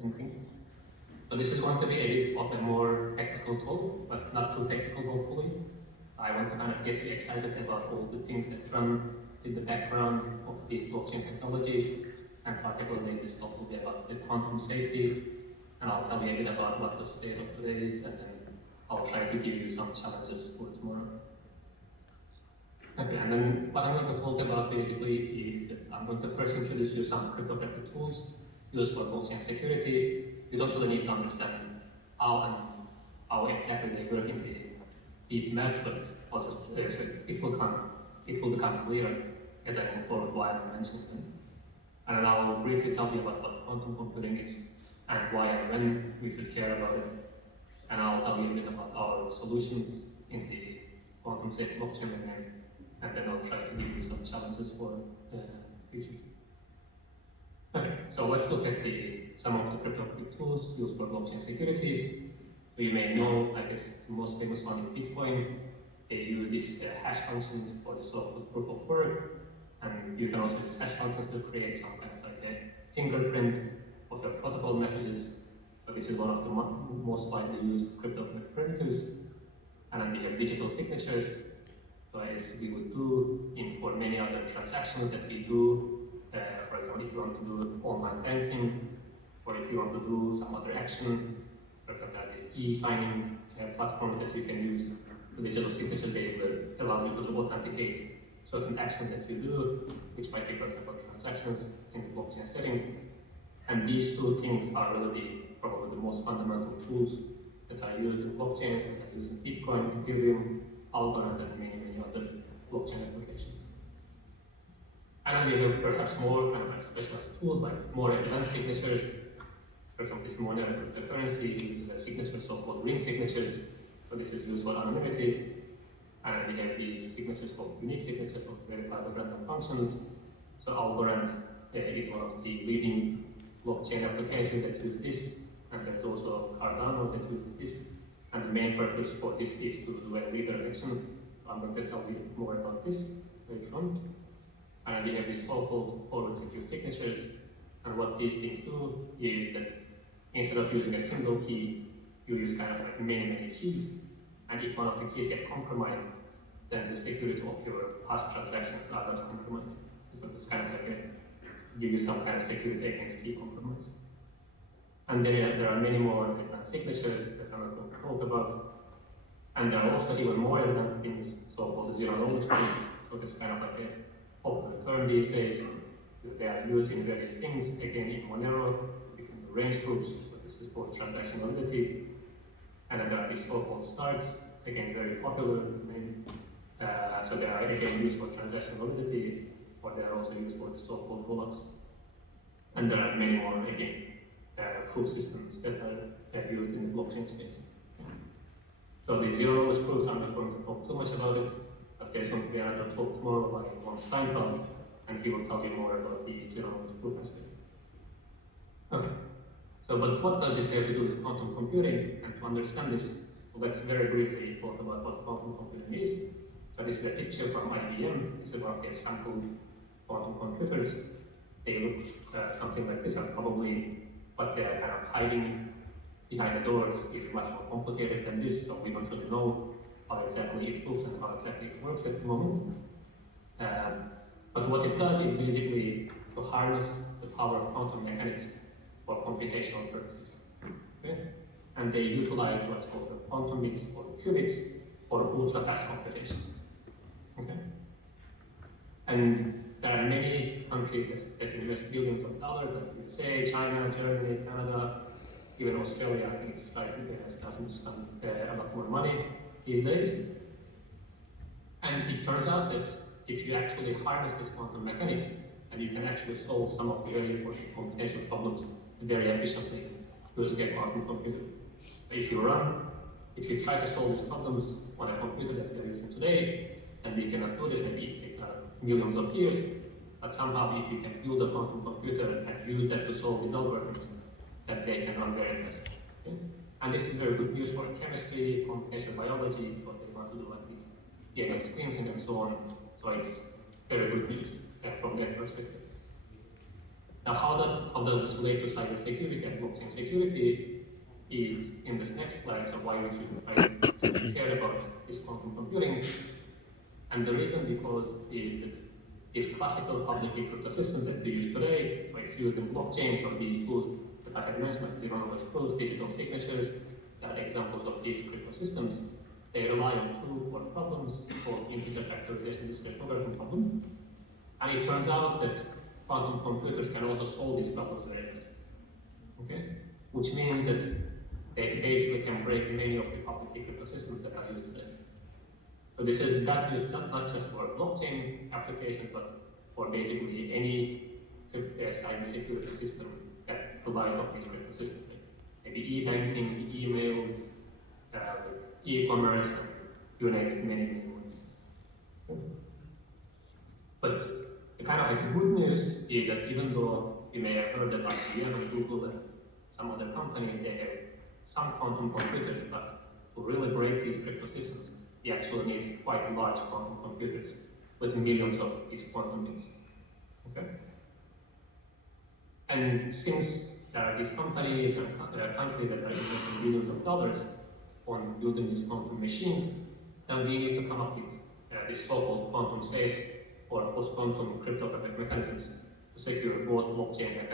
thinking. So this is going to be a bit of a more technical talk, but not too technical, hopefully. I want to kind of get you excited about all the things that run in the background of these blockchain technologies, and particularly this talk will be about the quantum safety, and I'll tell you a bit about what the state of today is, and then I'll try to give you some challenges for tomorrow. Okay, and then what I'm going to talk about basically is that I'm going to first introduce you some cryptographic tools used for blockchain security. You don't really need to understand how exactly they work in the deep maths, but I'll just it will become clear as I move forward why I'm mentioning them. And then I'll briefly tell you about what quantum computing is and why and when we should care about it. And I'll tell you a bit about our solutions in the quantum safe blockchain domain, and then I'll try to give you some challenges for the future. Okay, so let's look at some of the cryptographic tools used for blockchain security. So you may know, I guess the most famous one is Bitcoin. They use these hash functions for the so-called proof of work, and you can also use hash functions to create some kind of like a fingerprint of your protocol messages. So this is one of the most widely used cryptographic primitives. And then we have digital signatures. So as we would do for many other transactions that we do, for example, if you want to do online banking, or if you want to do some other action, for example, there are these e-signing platforms that you can use. The digital signature basically allows you to authenticate certain actions that you do, which might be, for example, transactions in the blockchain setting. And these two things are really probably the most fundamental tools that are used in blockchains, that are used in Bitcoin, Ethereum, Algorand, and many other blockchain applications. And then we have perhaps more kind of like specialized tools, like more advanced signatures. For example, this modern cryptocurrency uses a signature, so-called ring signatures. So this is used for anonymity. And we have these signatures called unique signatures of verified random functions. So Algorand is one of the leading blockchain applications that use this. And there's also Cardano that uses this. And the main purpose for this is to do a leader action. So I'm going to tell you more about this later on. And we have these so-called forward secure signatures. And what these things do is that instead of using a single key, you use kind of like many keys. And if one of the keys get compromised, then the security of your past transactions are not compromised. So it's kind of like give you some kind of security against key compromise. And there are many more advanced signatures that I'm not going to talk about. And there are also even more advanced things, so-called zero-knowledge proofs. So it's kind of like a popular term these days. They are used in various things. Again, in Monero, you can do range proofs. So this is for transaction validity. And then there are these so-called starts, again, very popular. So they are again used for transaction validity, or they are also used for the so-called rollups. And there are many more, again, proof systems that are used in the blockchain space. So the zero-knowledge proofs, I'm not going to talk too much about it, but there's going to be another talk tomorrow by Von Steinfeld, and he will tell you more about the zero-knowledge proof aspects. Okay, so but what does this have to do with quantum computing? And to understand this, let's very briefly talk about what quantum computing is. So this is a picture from IBM. This is about their sample quantum computers. They look something like this, and probably what they are kind of hiding behind the doors is much more complicated than this, so we don't really know how exactly it looks and how exactly it works at the moment. But what it does is basically to harness the power of quantum mechanics for computational purposes. Okay? And they utilize what's called the quantum bits or the qubits for ultra-fast computation. Okay? And there are many countries that invest billions of dollars, like USA, China, Germany, Canada, even Australia. I think it's starting to spend a lot more money these days. And it turns out that if you actually harness this quantum mechanics, and you can actually solve some of the very important computational problems very efficiently using a quantum computer. If you try to solve these problems on a computer that we are using today, and we cannot do this, maybe it takes millions of years, but somehow if you can build a quantum computer and use that to solve these algorithms, then they can run very fast. Okay? And this is very good news for chemistry, computational biology, what they want to do like these DNA sequencing and so on. So it's very good news from that perspective. Now, how does this relate to cybersecurity and blockchain security is in this next slide, so why we should care about this quantum computing. And the reason because is that this classical public key crypto system that we use today, so it's used in blockchains or these tools that I have mentioned, like zero-knowledge proofs, digital signatures, that are examples of these crypto systems. They rely on two core problems called integer factorization, this cryptography problem. And it turns out that quantum computers can also solve these problems very fast. Okay? Which means that they basically can break many of the public key crypto systems that are used today. So this is bad news, not just for blockchain applications, but for basically any cybersecurity system that provides of these crypto systems. Maybe e-banking, emails, e-commerce, you name it, many more things. But the kind of like good news is that even though you may have heard that IBM and Google and some other companies, they have some quantum computers, but to really break these crypto systems, you actually need quite large quantum computers with millions of these quantum bits. Okay? And since there are these companies and countries that are investing billions of dollars on building these quantum machines, then we need to come up with this so-called quantum safe or post-quantum cryptographic mechanisms to secure both blockchain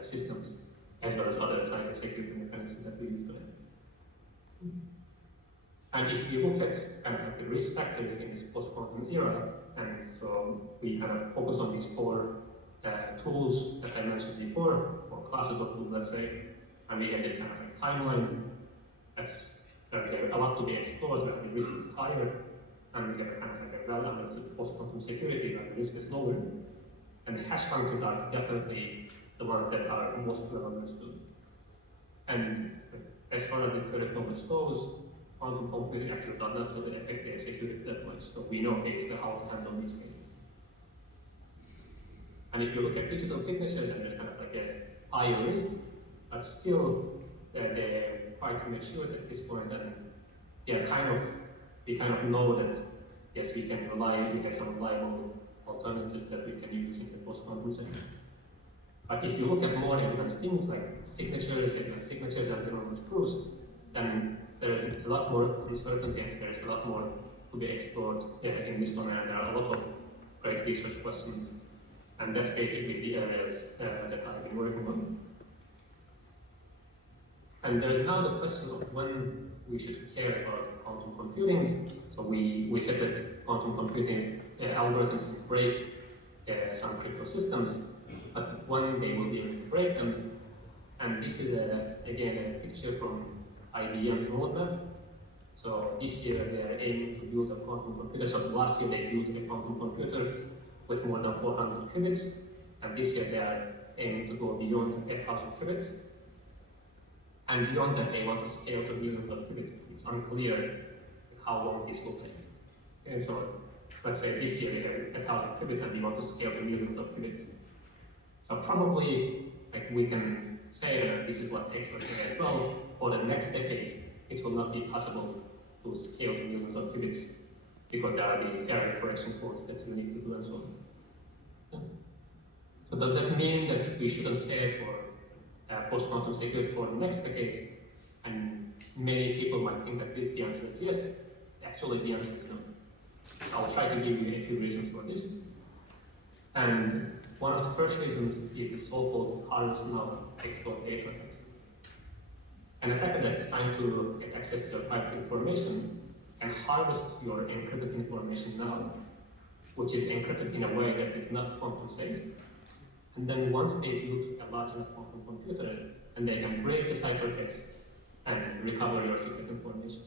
systems as well as other cybersecurity mechanisms that we use today. And if you look at kind of like the risk factors in this post-quantum era, and so we kind of focus on these four tools that I mentioned before, or classes of tools, let's say, and we have this kind of like timeline that's we have a lot to be explored, where the risk is higher, and we have a kind of like a well understood post-quantum security where the risk is lower. And the hash functions are definitely the ones that are most well understood. And as far as the current knowledge goes, quantum computing actually does not really affect their security that much, so we know basically how to handle these cases. And if you look at digital signatures, then there's kind of like a higher risk, but still they're quite mature at this point, and we kind of know that yes, we have some reliable alternatives that we can use in the post-quantum setting. But if you look at more advanced things like signatures and zero-knowledge proofs, then there is a lot more uncertainty and there is a lot more to be explored in this domain. There are a lot of great research questions, and that's basically the areas that I've been working on. And there's now the question of when we should care about quantum computing. So we said that quantum computing algorithms can break some crypto systems, but when they will be able to break them. And this is again a picture from IBM's roadmap. So this year they are aiming to build a quantum computer. So last year they built a quantum computer with more than 400 qubits, and this year they are aiming to go beyond 1,000 qubits. And beyond that, they want to scale to millions of qubits. It's unclear how long this will take. And so let's say this year we have 1,000 qubits and we want to scale to millions of qubits. So probably like we can say that this is what experts say as well. For the next decade, it will not be possible to scale to millions of qubits because there are these error correction codes that you need to do and so on. Yeah. So does that mean that we shouldn't care for post-quantum security for the next decade? And many people might think that the answer is yes. Actually, the answer is no. I'll try to give you a few reasons for this. And one of the first reasons is the so-called harvest now exploitation attacks. An attacker that is trying to get access to your private information can harvest your encrypted information now, which is encrypted in a way that is not quantum safe. And then once they build a large enough quantum computer, and they can break the ciphertext and recover your secret information.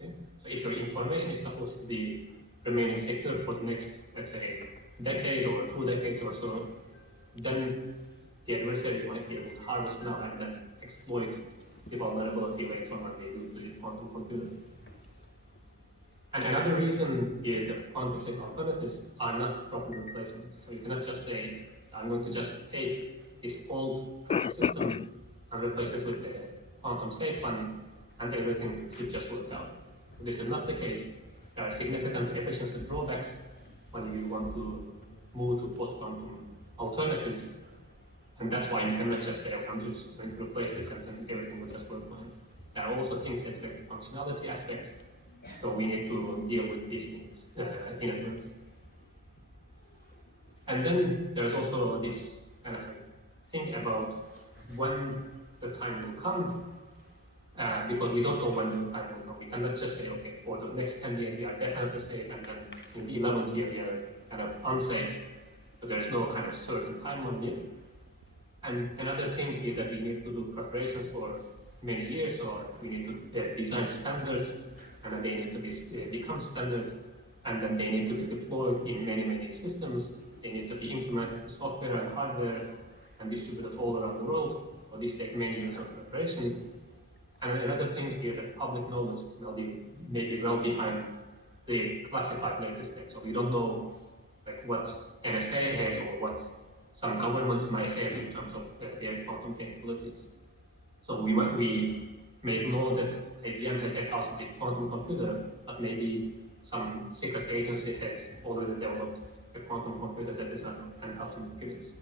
Okay? So if your information is supposed to be remaining secure for the next, let's say, decade or 2 decades or so, then the adversary might be able to harvest now and then exploit the vulnerability later on when they build the quantum computer. And another reason is that quantum safe alternatives are not proper replacements. So you cannot just say, I'm going to just take this old system and replace it with a quantum safe one, and everything should just work out. This is not the case. There are significant efficiency drawbacks when you want to move to post-quantum alternatives. And that's why you cannot just say, okay, I'm just going to replace this and then everything will just work fine. There are also things that like the functionality aspects, so we need to deal with these things in advance. And then there's also this kind of thing about when the time will come, because we don't know when the time will come. We cannot just say, okay, for the next 10 years we are definitely safe, and then in the 11th year we are kind of unsafe. So there is no kind of certain timeline yet. And another thing is that we need to do preparations for many years, or we need to design standards, and then they need to become standard, and then they need to be deployed in many systems. They need to be implemented in software and hardware and distributed all around the world. So this takes many years of preparation. And another thing is that public knowledge will be maybe well behind the classified latest text. So we don't know like what NSA has or what some governments might have in terms of their quantum capabilities. So we may know that IBM has a 1,000-bit quantum computer, but maybe some secret agency has already developed a quantum computer that is at 10,000 qubits.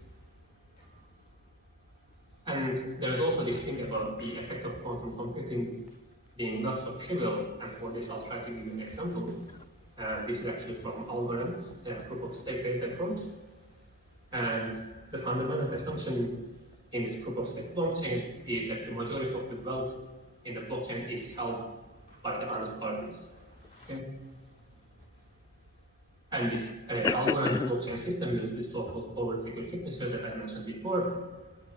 And there's also this thing about the effect of quantum computing being not so trivial, and for this I'll try to give you an example. This is actually from Algorand's proof of stake-based approach. And the fundamental assumption in this proof of stake blockchains is that the majority of the wealth in the blockchain is held by the honest parties. Okay? And this Algorand blockchain system uses the so-called forward secret signature that I mentioned before.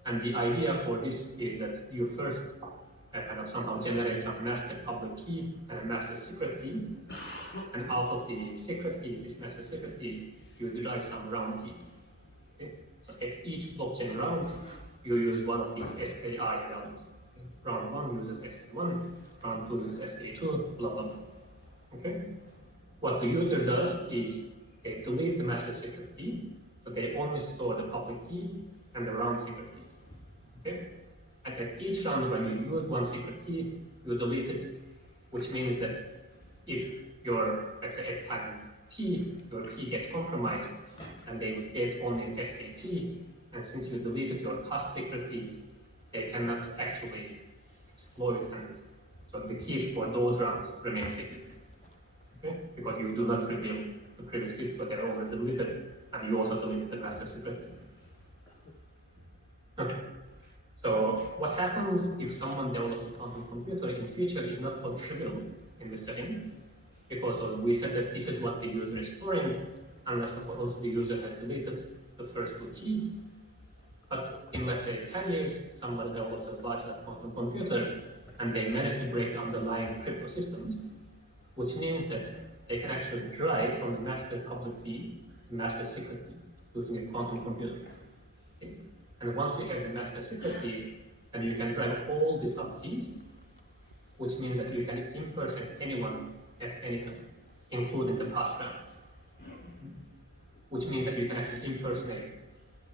And the idea for this is that you first kind of somehow generate some master public key and a master secret key. And out of the secret key, this master secret key, you derive some round keys. Okay? So at each blockchain round, you use one of these SAI values. Round 1 uses SK1, round 2 uses SK2, blah, blah, blah. Okay? What the user does is they delete the master secret key, so they only store the public key and the round secret keys. Okay? And at each round, when you use one secret key, you delete it, which means that if your, let's say at time t, your key gets compromised, and they would get only an SAT, and since you deleted your past secret keys, they cannot actually exploit, and so the keys for those rounds remain secret. Okay? Because you do not reveal the previous keys, but they're already deleted, and you also deleted the master secret. Okay. So what happens if someone develops a quantum computer in future is not so trivial in this setting, because we said that this is what the user is storing, unless suppose the user has deleted the first two keys. But in, let's say, 10 years, someone develops a large quantum computer, and they manage to break the underlying crypto systems, which means that they can actually derive from the master public key the master secret key using a quantum computer. Okay? And once you have the master secret key, then you can drive all these subkeys, which means that you can impersonate anyone at any time, including the past round. Which means that you can actually impersonate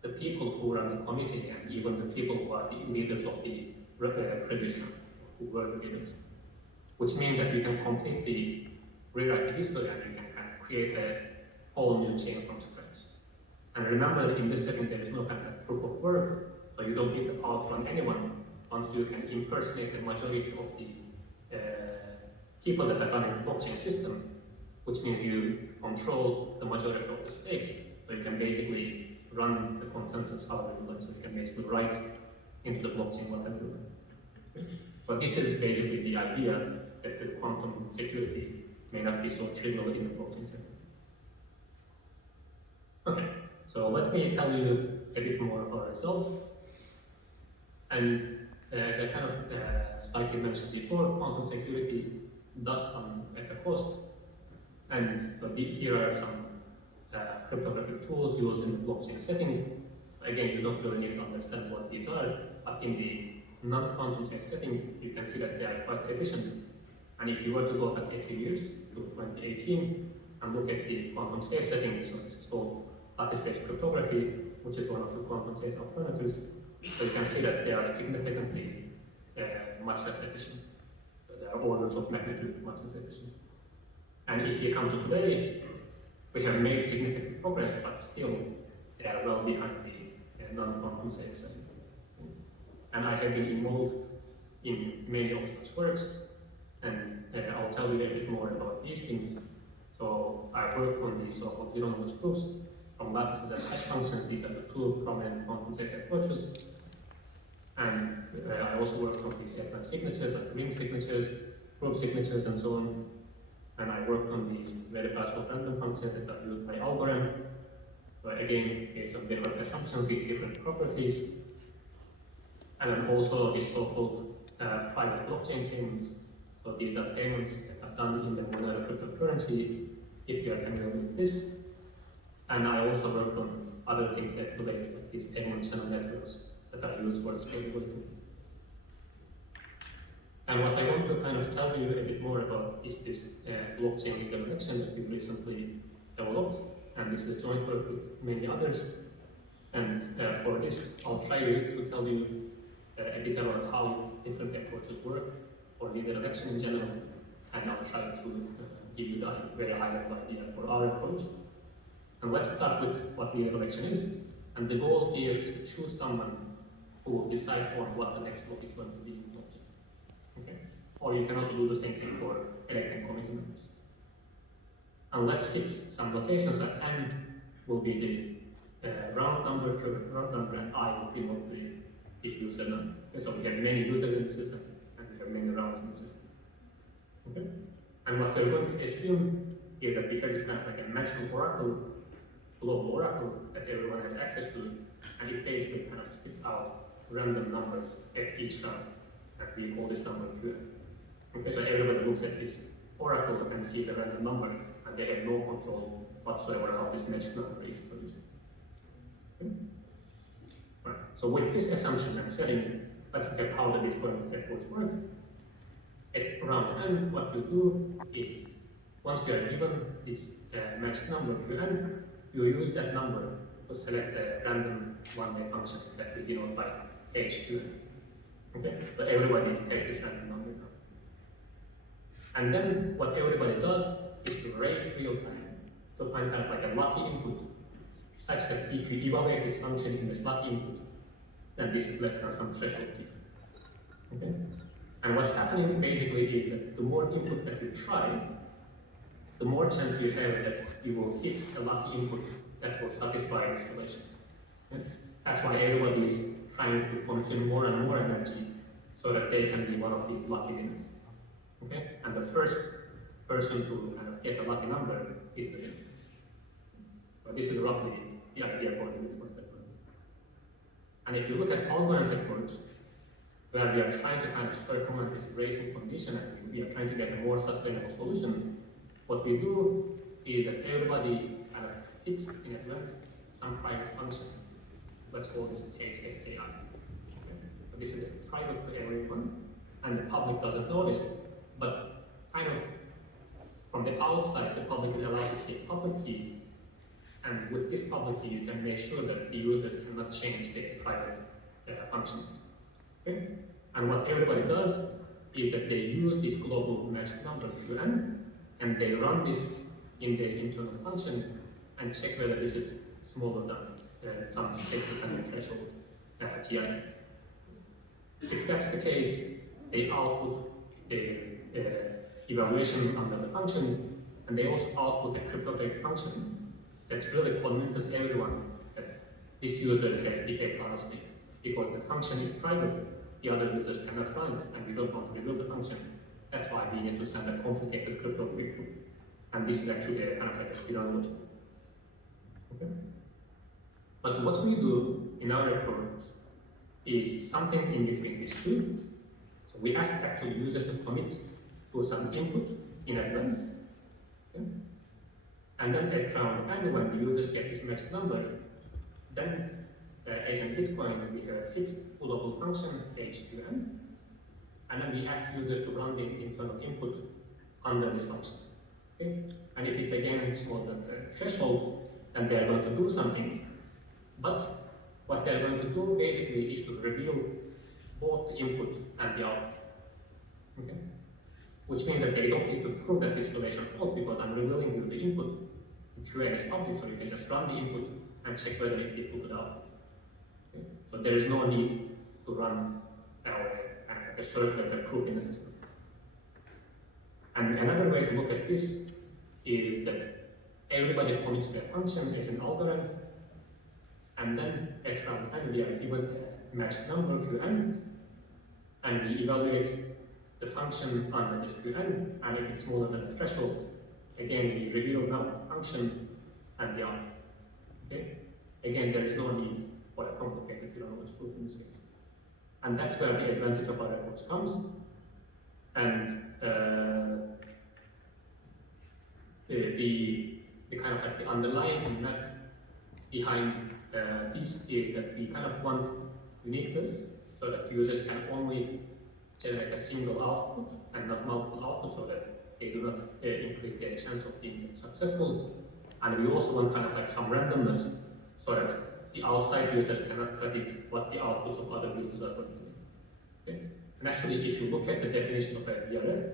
the people who run the committee and even the people who are the leaders of the previous round, who were the leaders. Which means that you can completely rewrite the history and you can kind of create a whole new chain from scratch. And remember that in this setting there is no kind of proof of work, so you don't need to outrun anyone once you can impersonate the majority of the people that are running the blockchain system, which means you control the majority of the stakes, so you can basically run the consensus however you like, so you can basically write into the blockchain whatever you like. So this is basically the idea that the quantum security may not be so trivial in the blockchain sector. Okay, so let me tell you a bit more of our results. And as I kind of slightly mentioned before, quantum security does come at a cost. And so here are some cryptographic tools used in the blockchain setting. Again, you don't really need to understand what these are, but in the non-quantum safe setting, you can see that they are quite efficient. And if you were to go back a few years to 2018 and look at the quantum safe setting, so this is called lattice-based cryptography, which is one of the quantum safe alternatives, so you can see that they are significantly much less efficient. So they are orders of magnitude much less efficient. And if you come to today, we have made significant progress, but still they are well behind the non-quantum sales. And I have been involved in many of such works, and I'll tell you a bit more about these things. So I worked on these so-called zero-knowledge proofs from lattices and hash functions. These are the two prominent quantum sales approaches. And I also worked on these advanced signatures, like ring signatures, group signatures, and so on. And I worked on these very powerful random functions that are used by algorithms. But again, based on different assumptions with different properties. And then also these so-called private blockchain payments. So these are payments that are done in the monero cryptocurrency, if you are familiar with this. And I also worked on other things that relate to these payment channel networks that are used for scalability. And what I want to kind of tell you a bit more about is this blockchain legal election that we recently developed. And this is a joint work with many others. And for this, I'll try to tell you a bit about how different approaches work for legal election in general. And I'll try to give you a very high-level idea for our approach. And let's start with what legal election is. And the goal here is to choose someone who will decide on what the next block is going to be in blockchain. Okay? Or you can also do the same thing for electing committee members. And let's fix some notations that n will be the round number, and I will denote the user number. Okay, so we have many users in the system, and we have many rounds in the system. Okay? And what we're going to assume is that we have this kind of like a magical oracle, global oracle that everyone has access to, and it basically kind of spits out random numbers at each round, and we call this number Q. Okay, so everybody looks at this oracle and sees a random number, and they have no control whatsoever how this magic number is produced. Okay? Right. So with this assumption and setting, let's look at how the Bitcoin approach works. At round end, what you do is, once you are given this magic number Qn, you use that number to select a random one-way function that we denote by HQn. Okay, so everybody has this random number now. And then what everybody does is to race real time to find kind of like a lucky input, such that if you evaluate this function in this lucky input, then this is less than some threshold t. Okay? And what's happening basically is that the more inputs that you try, the more chance you have that you will hit a lucky input that will satisfy this relation. Okay? That's why everybody is trying to consume more and more energy so that they can be one of these lucky winners. Okay? And the first person to kind of get a lucky number is the winner. But this is roughly the idea for the Bitcoin approach. And if you look at Algorand's approach, where we are trying to kind of circumvent this racing condition and we are trying to get a more sustainable solution, what we do is that everybody kind of fixes in advance some private function. Let's call this SKI. Okay? So this is private to everyone, and the public doesn't know this, but kind of from the outside, the public is allowed to see a public key, and with this public key, you can make sure that the users cannot change their private functions. Okay? And what everybody does is that they use this global magic number Qn, and they run this in their internal function and check whether this is smaller than some state-dependent threshold TI. If that's the case, they output their evaluation under the function, and they also output a cryptographic function that really convinces everyone that this user has behaved honestly. Because the function is private, the other users cannot find, and we don't want to reveal the function. That's why we need to send a complicated cryptographic proof. And this is actually a kind of like a zero-knowledge. Okay? But what we do in our approach is something in between these two. So we ask actual users to commit to some input in advance. Okay? And then at round n, when the users get this magic number, then as in Bitcoin, we have a fixed global function, HQn, and then we ask users to run the internal input under this function. Okay? And if it's again smaller than the threshold, then they're going to do something. But what they're going to do basically is to reveal both the input and the output. Okay? Which means that they don't need to prove that this relation holds because I'm revealing you the input. Qn is public, so you can just run the input and check whether it's equal to the output. Okay? So there is no need to run a circular proof in the system. And another way to look at this is that everybody commits their function as an algorithm, and then at round n we are given a matched number Qn, and we evaluate the function under this Qn, and if it's smaller than the threshold, again we reveal now the function and the output. Okay? Again, there is no need for a complicated zero-knowledge proof in this case. And that's where the advantage of our approach comes. And the kind of like the underlying math behind this is that we kind of want uniqueness, so that users can only generate a single output and not multiple outputs, so that they do not increase their chance of being successful. And we also want kind of like some randomness, so that the outside users cannot predict what the outputs of other users are going to be. Okay? And actually, if you look at the definition of a VRF,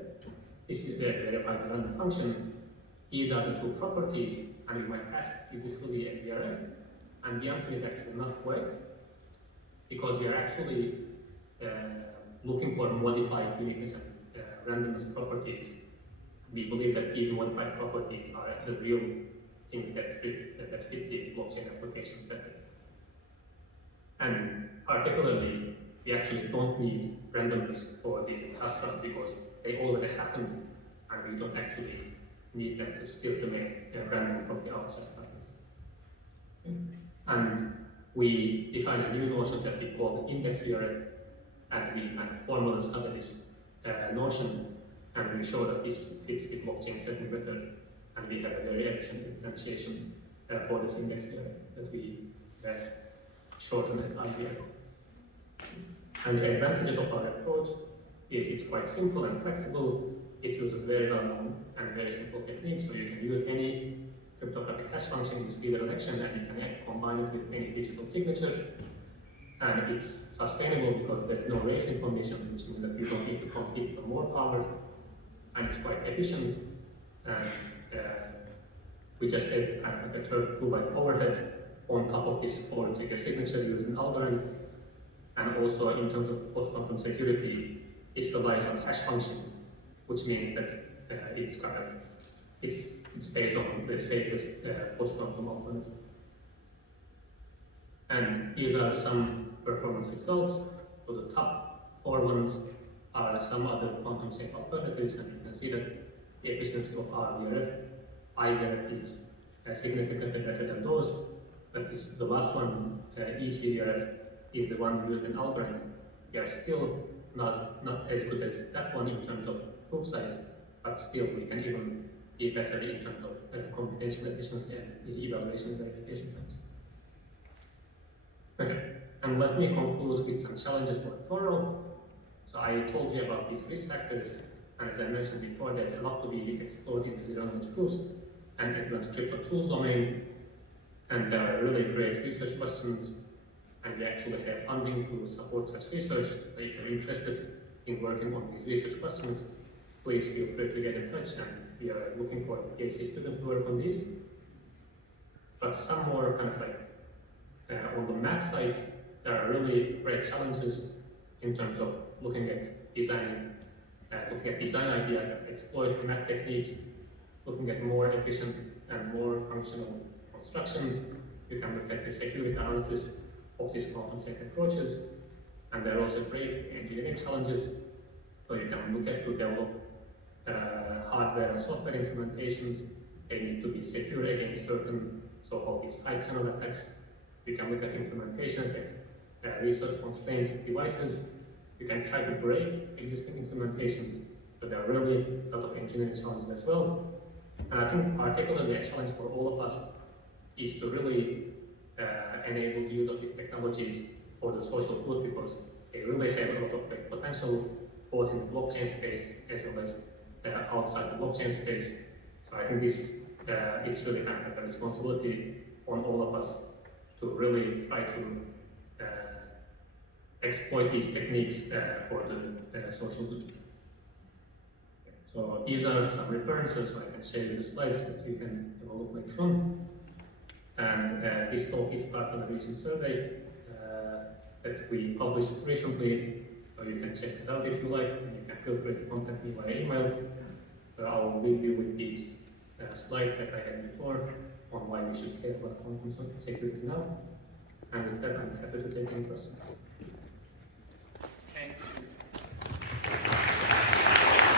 this is the verified random function. These are the two properties, and you might ask, is this really a VRF? And the answer is actually not quite, because we are actually looking for modified uniqueness and randomness properties. We believe that these modified properties are the real things that fit the blockchain applications better. And particularly, we actually don't need randomness for the cluster because they already happened, and we don't actually need them to still remain random from the outside patterns. Okay. And we define a new notion that we call the index VRF, and we kind of formally study this notion, and we show that this fits the blockchain setting better, and we have a very efficient instantiation for this index VRF that we shorten as RVR. And the advantage of our approach is it's quite simple and flexible. It uses very well-known and very simple techniques, so you can use any cryptographic hash function with either election, and you can combine it with any digital signature. And it's sustainable because there's no race information, which means that you don't need to compete for more power, and it's quite efficient. And we just add kind of like a third 2-byte overhead on top of this forward secure signature using algorithm. And also in terms of post-quantum security, it relies on hash functions, which means that it's based on the safest post-quantum alternative. And these are some performance results. So the top 4 ones are some other quantum safe alternatives, and you can see that the efficiency of RVRF, IVRF is significantly better than those. But the last one, ECVRF, is the one used in algorithm. We are still not as good as that one in terms of proof size, but still we can even be better in terms of computational efficiency and evaluation and verification times. Okay, and let me conclude with some challenges for tomorrow. So I told you about these risk factors, and as I mentioned before, there's a lot to be explored in the zero-knowledge proofs and advanced crypto tools domain, and there are really great research questions, and we actually have funding to support such research. So if you're interested in working on these research questions, please feel free to get in touch, and we are looking for PhD students to work on these. But some more kind of like on the math side, there are really great challenges in terms of looking at design ideas that exploit math techniques, looking at more efficient and more functional constructions. You can look at the security analysis of these quantum safe approaches, and there are also great engineering challenges. So you can look at to develop hardware and software implementations. They need to be secure against certain so-called side channel attacks. You can look at implementations at resource-constrained devices. You can try to break existing implementations, but there are really a lot of engineering challenges as well. And I think particularly a challenge for all of us is to really enable the use of these technologies for the social good, because they really have a lot of great potential, both in the blockchain space as well as outside the blockchain space. So I think this it's really kind of a responsibility on all of us to really try to exploit these techniques for the social good. So these are some references, so I can share you the slides that you can develop later on. And this talk is part of a recent survey that we published recently. So you can check it out if you like, and you can feel free to contact me via email. I'll leave you with this slide that I had before on why we should care about quantum security now. And with that, I'm happy to take any questions.